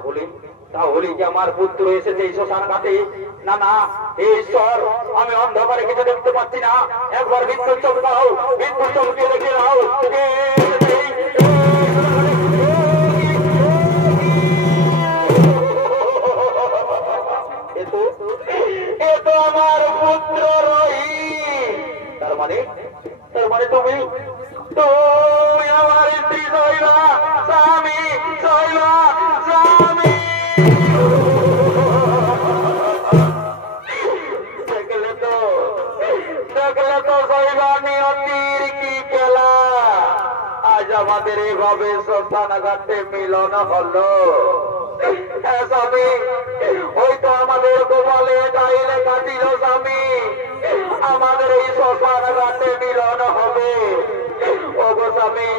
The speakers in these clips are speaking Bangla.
তাহলে তাহলে কি আমার পুত্র এসেছে এই শ্মশান ঘাটে? না না, ঈশ্বর, আমি অন্ধকারে কিছু দেখতে পাচ্ছি না। একবার মৃত্যুর চোখ দাও, মৃত্যুর চোখ দিয়ে দেখে নাও। এ তো আমার পুত্র রহিম। তার মানে তুমি তুমি আমার স্ত্রী শৈলা, স্বামী শৈলা, স্বামী। দেখলে তো শৈলা নিয়তির কি খেলা। আজ আমাদের এইভাবে শ্মশান ঘাটে মিলন হলো। স্বামী, ওই তো আমাদের গোপালে গাইলে কাটিল স্বামী, আমাদের এই শ্মশান ঘাটে মিলন হবে। ও গো স্বামী,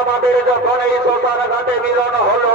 আমাদের যখন এই শ্মশান ঘাটে মিলন হলো,